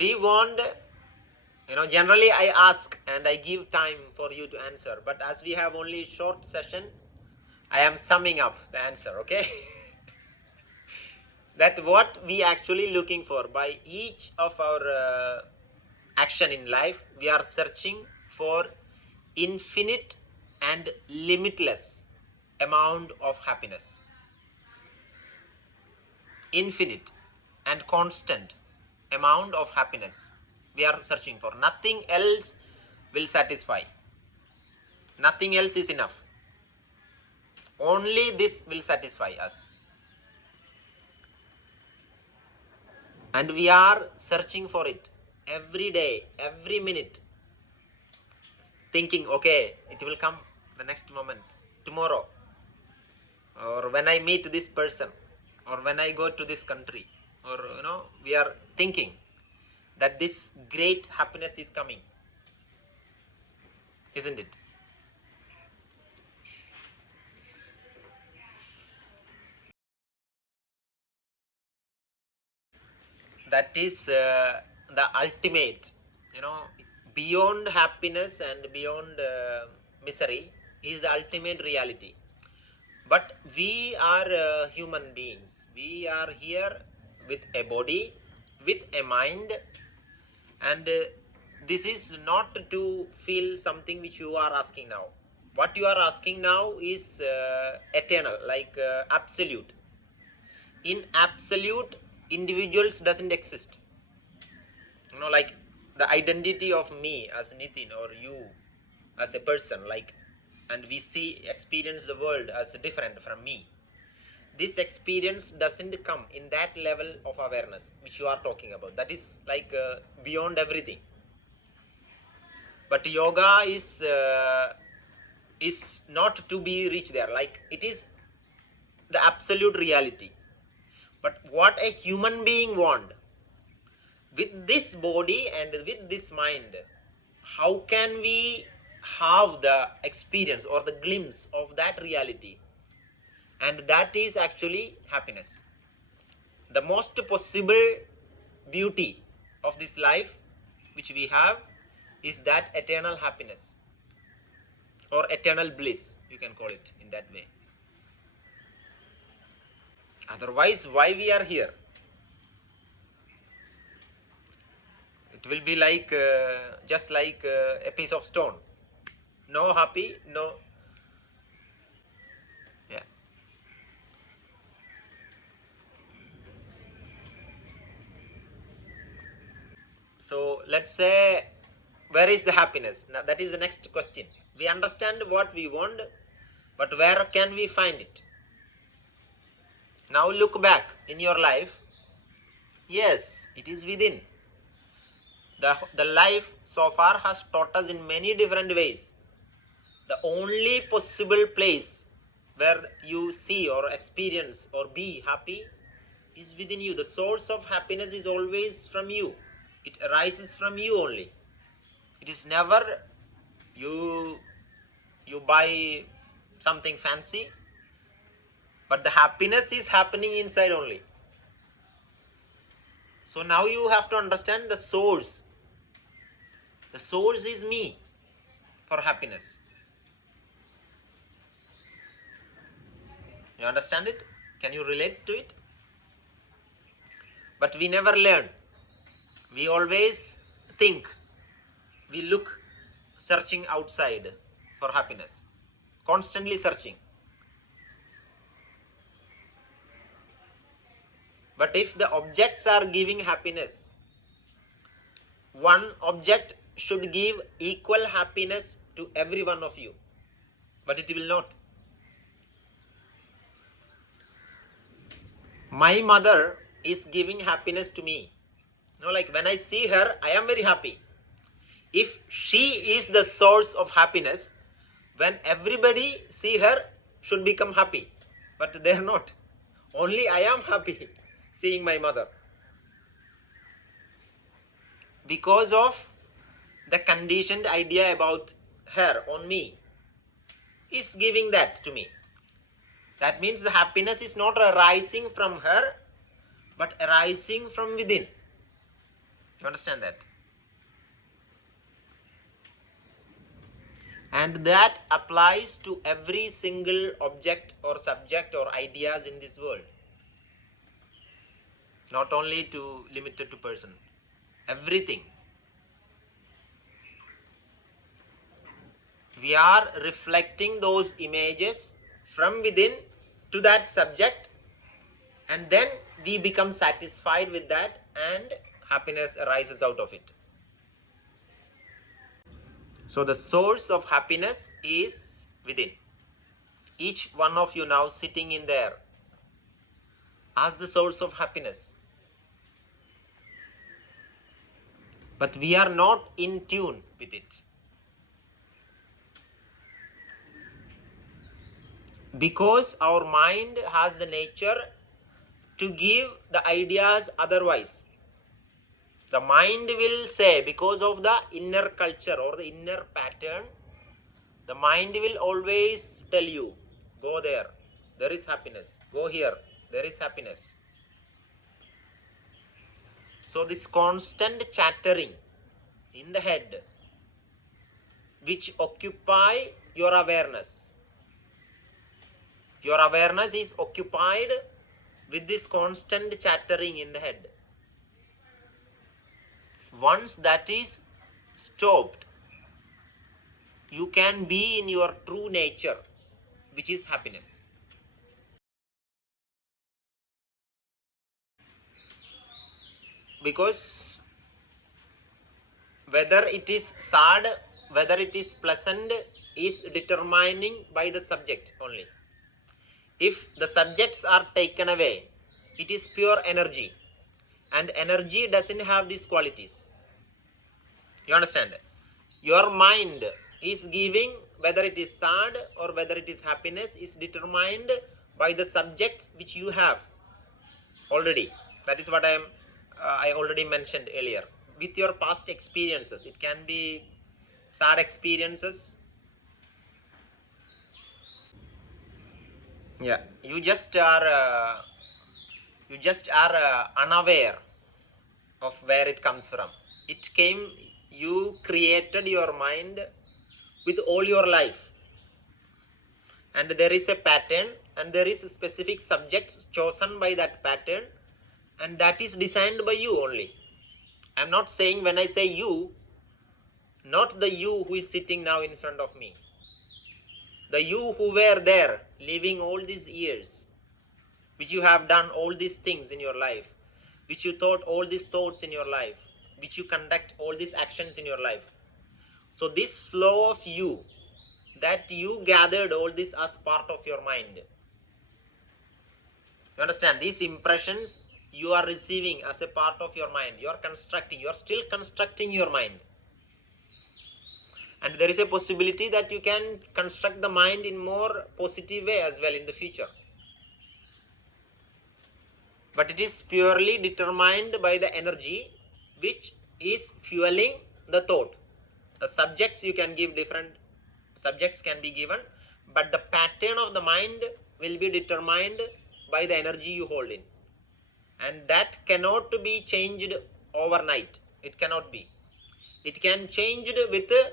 we want, generally I ask and I give time for you to answer, but as we have only short session, I am summing up the answer, okay? That what we actually looking for by each of our action in life, we are searching for infinite and limitless amount of happiness. Infinite and constant amount of happiness we are searching for. Nothing else will satisfy. Nothing else is enough. Only this will satisfy us. And we are searching for it every day, every minute, thinking, okay, it will come the next moment, tomorrow, or when I meet this person, or when I go to this country, or we are thinking that this great happiness is coming, isn't it? That is the ultimate, beyond happiness and beyond misery is the ultimate reality. But we are human beings. We are here with a body, with a mind, and this is not to feel something which you are asking now. What you are asking now is eternal, like absolute. In absolute, individuals doesn't exist. Like the identity of me as Nitin or you as a person, like, and we experience the world as different from me. This experience doesn't come in that level of awareness which you are talking about. That is like beyond everything. But yoga is not to be reached there. Like it is the absolute reality. But what a human being want with this body and with this mind, how can we have the experience or the glimpse of that reality? And that is actually happiness. The most possible beauty of this life which we have is that eternal happiness or eternal bliss, you can call it in that way. Otherwise, why we are here? It will be like just like a piece of stone. No happy, no. Yeah. So let's say, where is the happiness? Now that is the next question. We understand what we want, but where can we find it? Now look back in your life. Yes, it is within. The life so far has taught us in many different ways. The only possible place where you see or experience or be happy is within you. The source of happiness is always from you. It arises from you only. It is never you buy something fancy, but the happiness is happening inside only. So now you have to understand the source. The source is me for happiness. You understand it? Can you relate to it? But we never learn. We always think. We look, searching outside for happiness. Constantly searching. But if the objects are giving happiness, one object should give equal happiness to every one of you. But it will not. My mother is giving happiness to me. Like when I see her, I am very happy. If she is the source of happiness, when everybody see her should become happy. But they are not. Only I am happy seeing my mother. Because of the conditioned idea about her on me is giving that to me. That means the happiness is not arising from her, but arising from within. You understand that? And that applies to every single object or subject or ideas in this world, not only to limited to person, everything. We are reflecting those images from within to that subject, and then we become satisfied with that, and happiness arises out of it. So the source of happiness is within. Each one of you now sitting in there as the source of happiness. But we are not in tune with it. Because our mind has the nature to give the ideas otherwise. The mind will say, because of the inner culture or the inner pattern, the mind will always tell you, go there, there is happiness. Go here, there is happiness. So this constant chattering in the head, which occupy your awareness. Your awareness is occupied with this constant chattering in the head. Once that is stopped, you can be in your true nature, which is happiness. Because whether it is sad, whether it is pleasant, is determining by the subject only. If the subjects are taken away, it is pure energy, and energy doesn't have these qualities. You understand? Your mind is giving, whether it is sad or whether it is happiness, is determined by the subjects which you have already. That is what I already mentioned earlier. With your past experiences, it can be sad experiences. Yeah, you just are unaware of where it comes from. It came, you created your mind with all your life, and there is a pattern, and there is specific subjects chosen by that pattern, and that is designed by you only. I am not saying, when I say you, not the you who is sitting now in front of me, the you who were there living all these years, which you have done all these things in your life, which you thought all these thoughts in your life, which you conduct all these actions in your life. So this flow of you, that you gathered all this as part of your mind. You understand? These impressions you are receiving as a part of your mind. You are constructing, you are still constructing your mind. And there is a possibility that you can construct the mind in more positive way as well in the future. But it is purely determined by the energy which is fueling the thought. The subjects you can give, different subjects can be given, but the pattern of the mind will be determined by the energy you hold in. And that cannot be changed overnight. It cannot be. It can change with a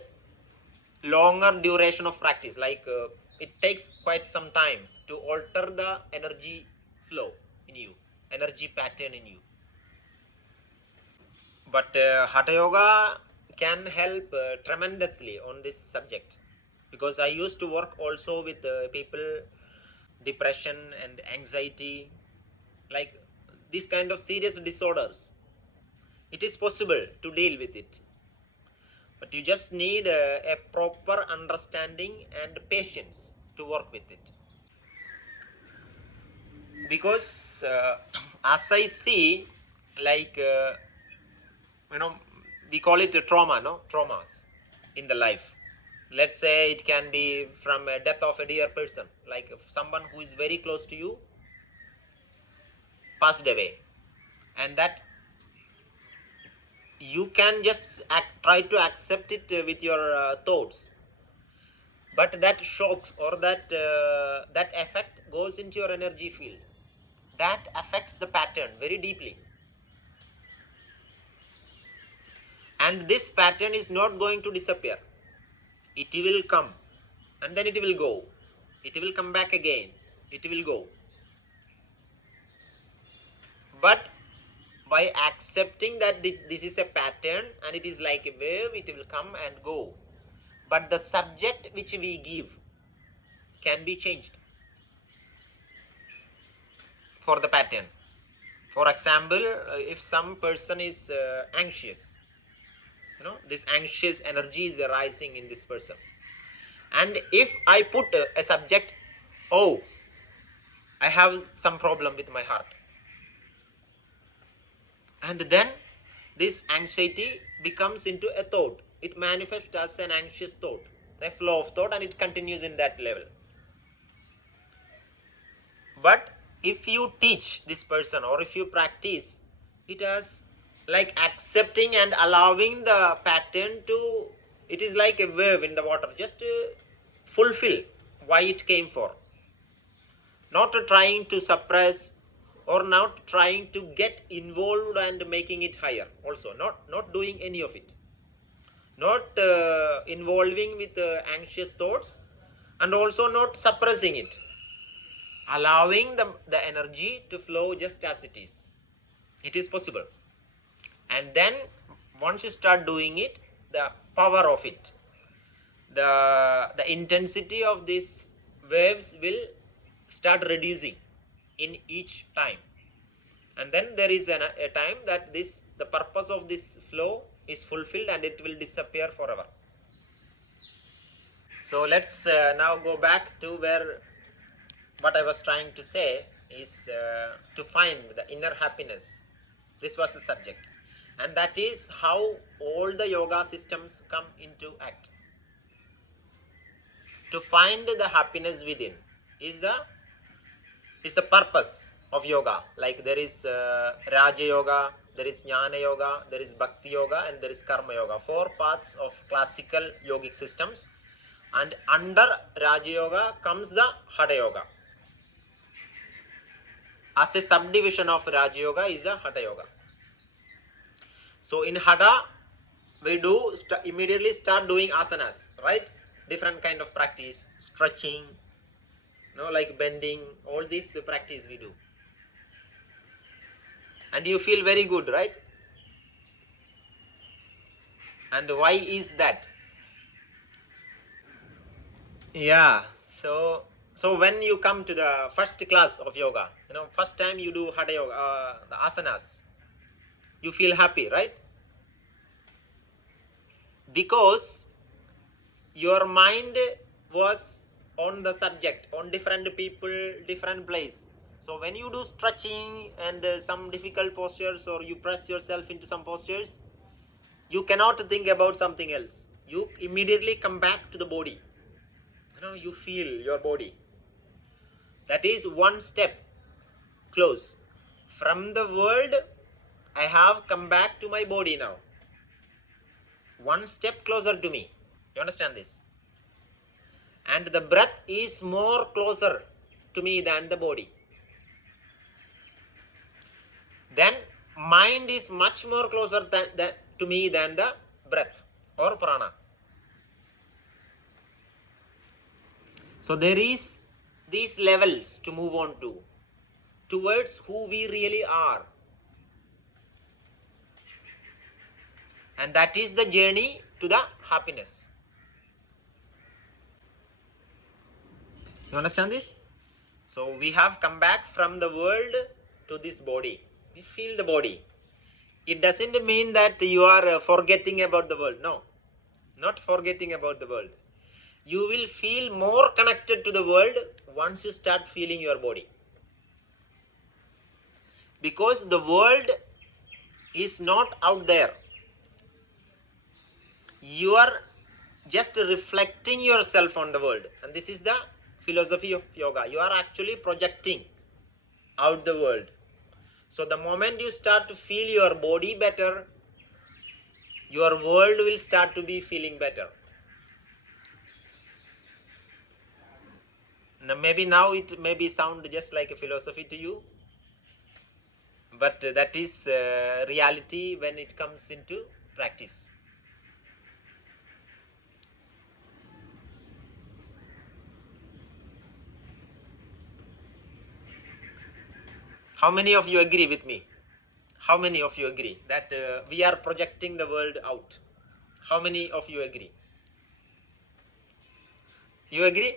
longer duration of practice. It takes quite some time to alter the energy flow in you, energy pattern in you. But Hatha Yoga can help tremendously on this subject, because I used to work also with people, depression and anxiety, like this kind of serious disorders. It is possible to deal with it, but you just need a proper understanding and patience to work with it. Because as I see, like we call it a trauma, no? Traumas in the life. Let's say it can be from a death of a dear person, like if someone who is very close to you passed away, and that you can just try to accept it with your thoughts, but that shocks or that effect goes into your energy field. That affects the pattern very deeply. And this pattern is not going to disappear. It will come and then it will go. It will come back again. It will go. But by accepting that this is a pattern and it is like a wave, it will come and go. But the subject which we give can be changed for the pattern. For example, if some person is anxious, this anxious energy is arising in this person. And if I put a subject, oh, I have some problem with my heart. And then this anxiety becomes into a thought. It manifests as an anxious thought, a flow of thought, and it continues in that level. But if you teach this person or if you practice, it is like accepting and allowing the pattern to, it is like a wave in the water, just fulfill why it came for. Not trying to suppress or not trying to get involved and making it higher also. Not doing any of it. Not involving with anxious thoughts and also not suppressing it. Allowing the energy to flow just as it is. It is possible. And then once you start doing it, the power of it, the intensity of these waves will start reducing in each time. And then there is a time that the purpose of this flow is fulfilled and it will disappear forever. So let's now go back to where what I was trying to say is to find the inner happiness. This was the subject. And that is how all the yoga systems come into act. To find the happiness within is the purpose of yoga. Like there is Raja Yoga, there is Jnana Yoga, there is Bhakti Yoga, and there is Karma Yoga. 4 paths of classical yogic systems. And under Raja Yoga comes the Hatha Yoga. As a subdivision of Raja Yoga is the Hatha Yoga. So in Hatha, we do immediately start doing asanas, right? Different kind of practice, stretching, like bending, all these practice we do. And you feel very good, right? And why is that? Yeah, so when you come to the first class of yoga, first time you do Hatha Yoga, the asanas, you feel happy, right? Because your mind was on the subject, on different people, different place. So when you do stretching and some difficult postures, or you press yourself into some postures, you cannot think about something else. You immediately come back to the body. You feel your body. That is one step close. From the world, I have come back to my body now. One step closer to me. You understand this? And the breath is more closer to me than the body. Then mind is much more closer to me than the breath or prana. So there is these levels to move on to towards who we really are. And that is the journey to the happiness. You understand this? So we have come back from the world to this body. We feel the body. It doesn't mean that you are forgetting about the world. No, not forgetting about the world. You will feel more connected to the world once you start feeling your body. Because the world is not out there. You are just reflecting yourself on the world. And this is the philosophy of yoga. You are actually projecting out the world. So the moment you start to feel your body better, your world will start to be feeling better. Now, maybe now it may sound just like a philosophy to you, but that is reality when it comes into practice. How many of you agree with me? How many of you agree that we are projecting the world out? How many of you agree? You agree?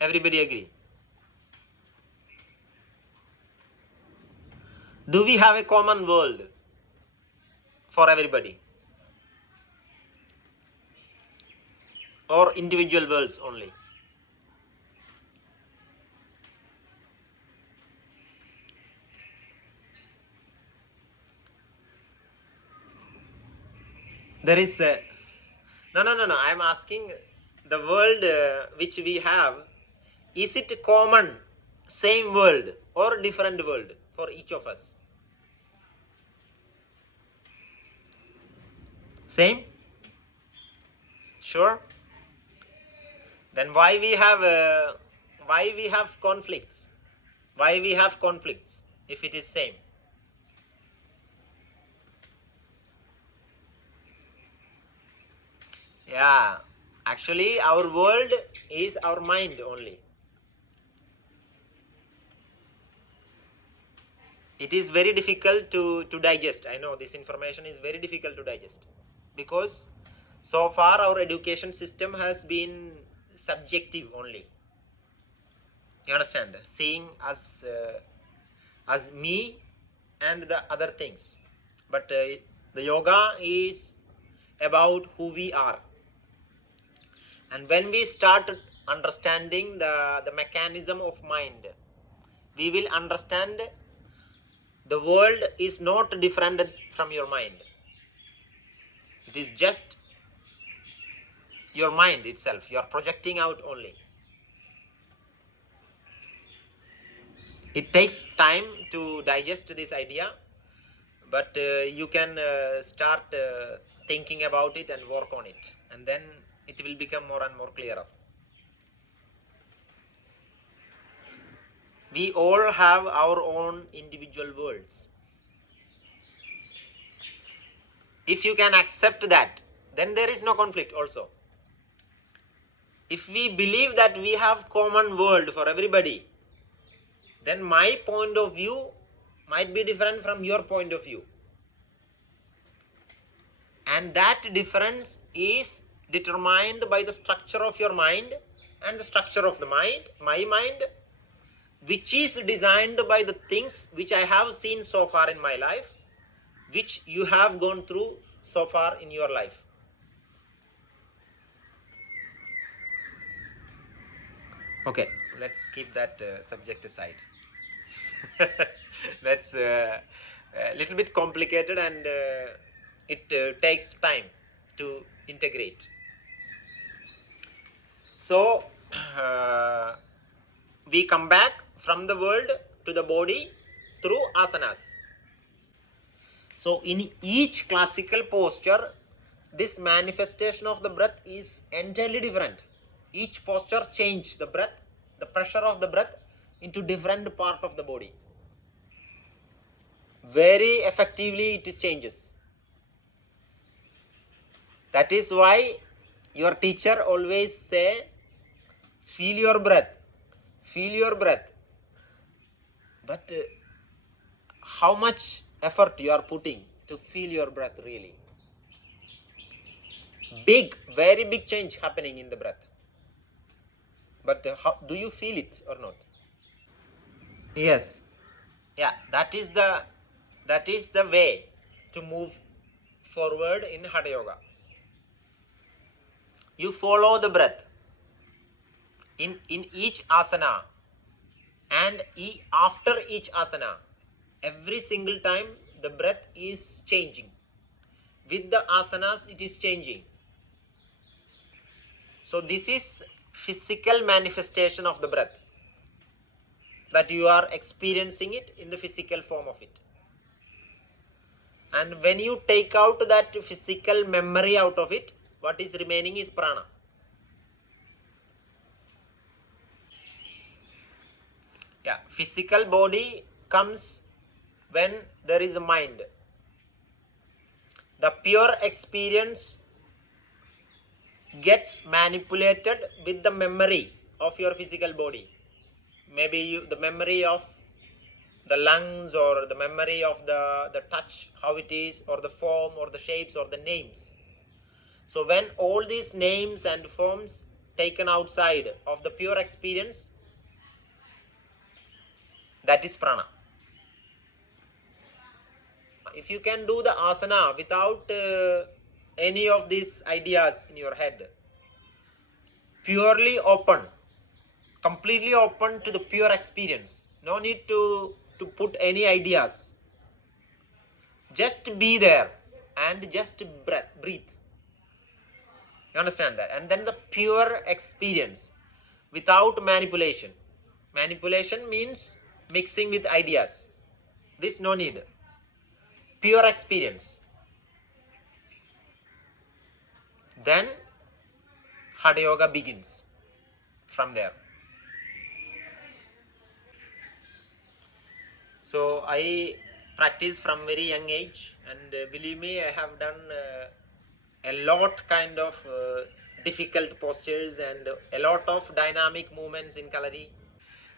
Everybody agree? Do we have a common world for everybody? Or individual worlds only? There is a, no. I am asking the world which we have, is it common, same world or different world for each of us? Same? Sure? Then why we have conflicts? Why we have conflicts if it is same? Yeah, actually our world is our mind only. It is very difficult to digest. I know this information is very difficult to digest because so far our education system has been subjective only. You understand? Seeing us as me and the other things. But the yoga is about who we are. And when we start understanding the mechanism of mind, we will understand the world is not different from your mind. It is just your mind itself. You are projecting out only. It takes time to digest this idea, but you can start thinking about it and work on it, and then it will become more and more clearer. We all have our own individual worlds. If you can accept that, then there is no conflict also. If we believe that we have common world for everybody, then my point of view might be different from your point of view. And that difference is determined by the structure of your mind and the structure of the mind, my mind, which is designed by the things which I have seen so far in my life, which you have gone through so far in your life. Okay, let's keep that subject aside. That's a little bit complicated, and it takes time to integrate. So we come back from the world to the body through asanas. So in each classical posture, this manifestation of the breath is entirely different. Each posture changes the breath, the pressure of the breath into different part of the body. Very effectively it changes. That is why your teacher always say, feel your breath, feel your breath. But how much effort you are putting to feel your breath really? Big, very big change happening in the breath. But how do you feel it or not? Yes. Yeah, that is the way to move forward in Hatha Yoga. You follow the breath in each asana, and after each asana, every single time the breath is changing. With the asanas, it is changing. So this is physical manifestation of the breath, that you are experiencing it in the physical form of it. And when you take out that physical memory out of it, what is remaining is prana. Yeah, physical body comes when there is a mind. The pure experience gets manipulated with the memory of your physical body. maybe the memory of the lungs, or the memory of the touch, how it is, or the form, or the shapes, or the names. So when all these names and forms taken outside of the pure experience, that is prana. If you can do the asana without any of these ideas in your head, purely open, completely open to the pure experience, no need to put any ideas, just be there and just breathe. You understand that? And then the pure experience without manipulation. Manipulation means mixing with ideas. This no need. Pure experience. Then Hatha Yoga begins from there. So I practice from very young age, and believe me, I have done a lot kind of difficult postures and a lot of dynamic movements in Kalari.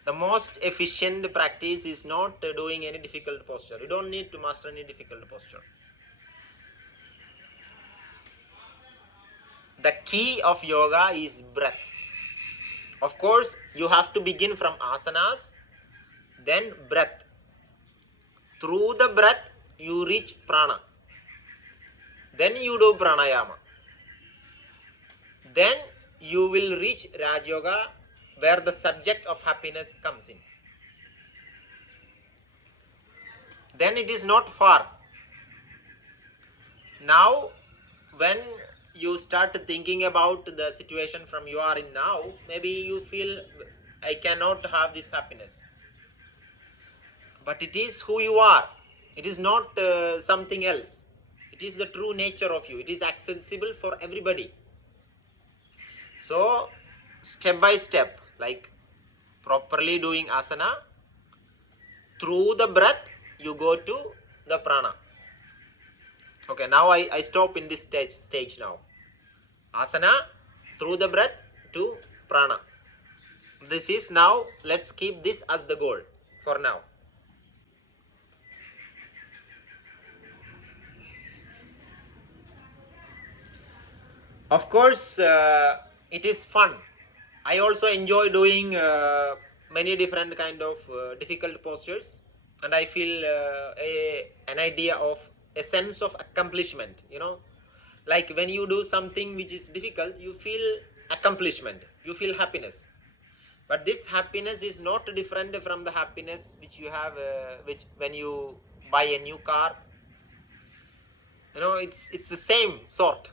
The most efficient practice is not doing any difficult posture. You don't need to master any difficult posture. The key of yoga is breath. Of course, you have to begin from asanas, then breath. Through the breath, you reach prana. Then you do pranayama. Then you will reach Raj Yoga, where the subject of happiness comes in. Then it is not far. Now, when you start thinking about the situation from you are in now, maybe you feel, I cannot have this happiness. But it is who you are. It is not something else. It is the true nature of you. It is accessible for everybody. So, step by step, like properly doing asana, through the breath, you go to the prana. Okay, now I stop in this stage now. Asana, through the breath to prana. This is now, let's keep this as the goal for now. Of course, it is fun. I also enjoy doing many different kind of difficult postures, and I feel an idea of a sense of accomplishment, like when you do something which is difficult, you feel accomplishment, you feel happiness. But this happiness is not different from the happiness which you have which when you buy a new car. It's the same sort.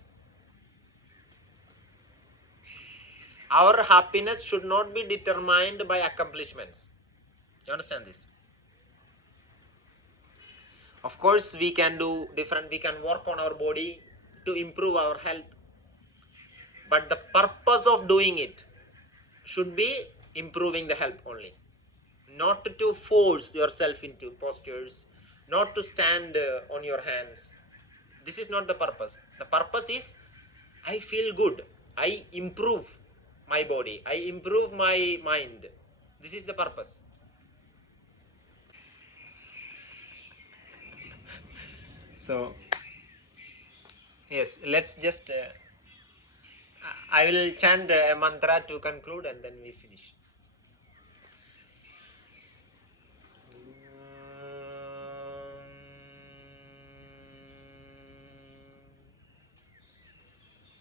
Our happiness should not be determined by accomplishments. You understand this? Of course, we can do different, we can work on our body to improve our health. But the purpose of doing it should be improving the health only. Not to force yourself into postures, not to stand on your hands. This is not the purpose. The purpose is, I feel good. I improve my body. I improve my mind. This is the purpose. So, yes, let's just, I will chant a mantra to conclude and then we finish.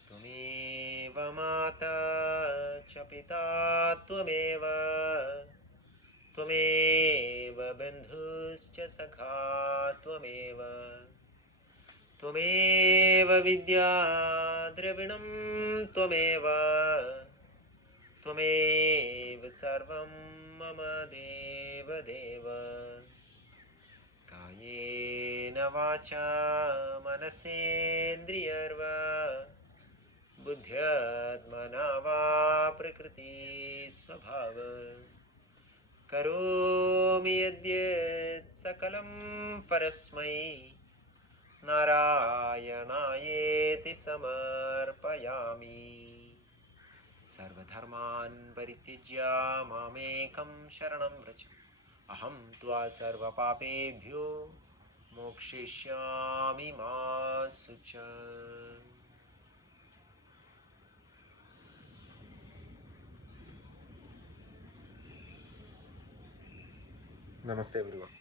Tumeva mata cha pita tvameva, tvameva bandhuscha sakha tvameva, tvameva vidya dravinam tvameva, tvameva sarvam mama deva deva. Kayena vacha manasendriyarva बुद्ध्यात्मना वा प्रकृति स्वभाव करोमि यद्यत् सकलं परस्मै नारायणायेति समर्पयामि सर्व सर्वधर्मान् परित्यज्य मामेकं शरणं व्रज अहं त्वा सर्वपापेभ्यो मोक्षयिष्यामि मा शुच. Namaste everyone.